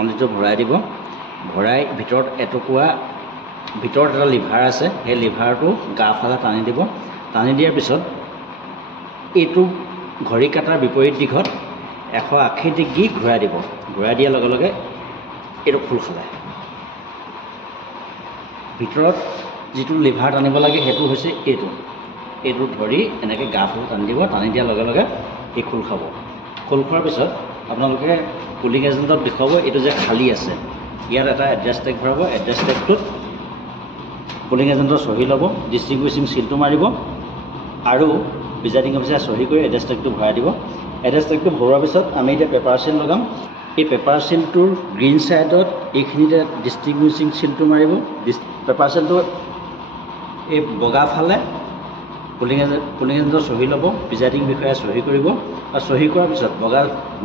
আঙুলিটো ভৰাই দিব ভৰাই ভিতৰত এটুকুৰা ভিতৰত এটা লিভাৰ আছে সেই লিভাৰটো গাফালে টানি দিব টানি দিয়াৰ পিছত এইটো ঘড়ী কাটাৰ বিপৰীত দিশত 180 ডিগ্ৰী ঘূৰাই দিব ঘূৰাই দিয়াৰ লগে লগে এইটো খোল খালে ভিতৰত যিটো লিভাৰ টানিব লাগে সেইটো হৈছে এইটো ধৰি এনেকৈ গাফালে টানি দিব টানি দিয়াৰ লগে লগে এই খোল খাব খোল খোৱাৰ পিছত আপোনালোকে পুলিং এজেণ্টত দেখুৱাব এইটো যে খালী আছে ইয়াত এটা এড্ৰেছ টেগ ভৰাব এড্ৰেছ টেগটোত পুলিং এজেণ্টৰ চহী ল'ব ডিষ্ট্ৰিবিউচিং চিলটো মাৰিব আৰু প্ৰিজাইডিং অফিচাৰে চহী কৰি এড্ৰেছ টেগটো ভৰাই দিব এড্ৰেছ টেগটো ভৰোৱাৰ পিছত আমি এতিয়া পেপাৰ চিল লগাম এই পেপাৰ চিলটোৰ গ্ৰীণ ছাইডত এইখিনিতে ডিষ্ট্ৰিবিউচিং চিলটো মাৰিব পেপাৰ চিলটো এই বগা ফালে পুলিং এজেণ্টৰ চহী ল'ব প্ৰিজাইডিং বিষয়াই চহী কৰিব আৰু চহী কৰাৰ পিছত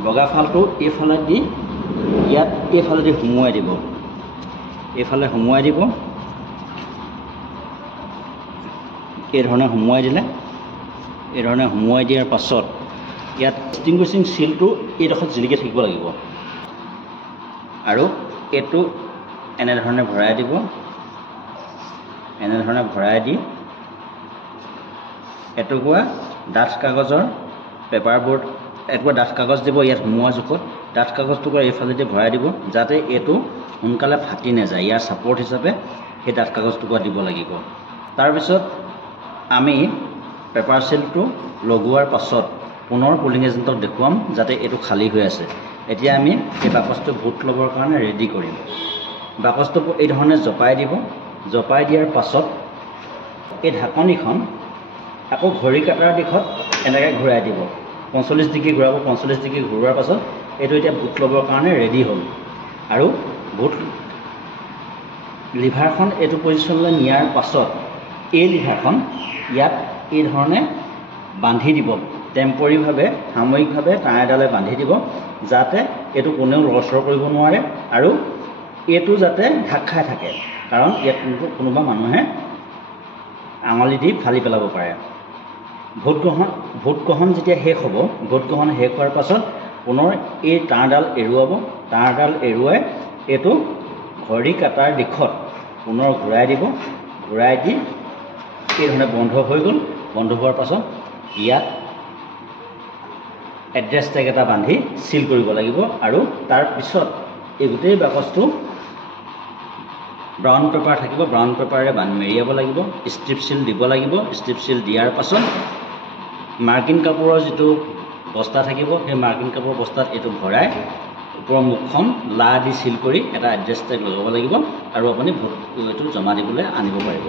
বগা ফালটো এইফালে দি ইয়াত এইফালেদি সুমুৱাই দিব এইফালে সুমুৱাই দিব এইধৰণে সুমুৱাই দিলে এইধৰণে সুমুৱাই দিয়াৰ পাছত ইয়াত ডিষ্টিংগুইচিং চিলটো এইডোখৰত জিলিকি থাকিব লাগিব আৰু এইটো এনেধৰণে ভৰাই দিব এনেধৰণে ভৰাই দি এটুকুৰা ডাঠ কাগজৰ পেপাৰ বোৰ্ড এটুকুৰা ডাঠ কাগজ দিব ইয়াত সুমুওৱা জোখত ডাঠ কাগজটুকুৰা এইফালেদি ভৰাই দিব যাতে এইটো সোনকালে ফাটি নাযায় ইয়াৰ ছাপৰ্ট হিচাপে সেই ডাঠ কাগজটুকুৰা দিব লাগিব তাৰপিছত আমি পেপাৰ চিলটো লগোৱাৰ পাছত পুনৰ পুলিং এজেণ্টক দেখুৱাম যাতে এইটো খালী হৈ আছে এতিয়া আমি এই বাকচটো ভোট ল'বৰ কাৰণে ৰেডি কৰিম বাকচটো এই ধৰণে জপাই দিব জপাই দিয়াৰ পাছত এই ঢাকনিখন আকৌ ঘড়ী কাটাৰ দিশত এনেকৈ ঘূৰাই দিব 45 ডিগ্ৰী ঘূৰাব 45 ডিগ্ৰী ঘূৰোৱাৰ পাছত এইটো এতিয়া ভোট ল'বৰ কাৰণে ৰেডি হ'ল আৰু ভোট লিভাৰখন এইটো পজিশ্যনলৈ নিয়াৰ পাছত এই লিভাৰখন ইয়াত এই ধৰণে বান্ধি দিব টেম্পৰীভাৱে সাময়িকভাৱে তাঁৰ এডালে বান্ধি দিব যাতে এইটো কোনেও লৰচৰ কৰিব নোৱাৰে আৰু এইটো যাতে ঢাক খাই থাকে কাৰণ ইয়াত কোনোবা মানুহে আঙুলি দি ফালি পেলাব পাৰে ভোট গ্ৰহণ যেতিয়া শেষ হ'ব ভোট গ্ৰহণ শেষ হোৱাৰ পাছত পুনৰ এই তাঁৰডাল এৰুৱাব তাঁৰডাল এৰুৱাই এইটো ঘড়ী কাটাৰ দিশত পুনৰ ঘূৰাই দিব ঘূৰাই দি এইধৰণে বন্ধ হৈ গ'ল বন্ধ হোৱাৰ পাছত ইয়াত এড্ৰেছ টেগ এটা বান্ধি চিল কৰিব লাগিব আৰু তাৰপিছত এই গোটেই বাকচটো ব্ৰাউন পেপাৰ থাকিব ব্ৰাউন পেপাৰে মেৰিয়াব লাগিব ষ্ট্ৰিপ চিল দিব লাগিব ষ্ট্ৰিপ চিল দিয়াৰ পাছত মাৰ্কিন কাপোৰৰ যিটো বস্তা থাকিব সেই মাৰ্কিন কাপোৰৰ বস্তাত এইটো ভৰাই ওপৰৰ মুখখন লা দি চিল কৰি এটা এড্ৰেছ টেগ লগাব লাগিব আৰু আপুনি ভোট এইটো জমা দিবলৈ আনিব পাৰিব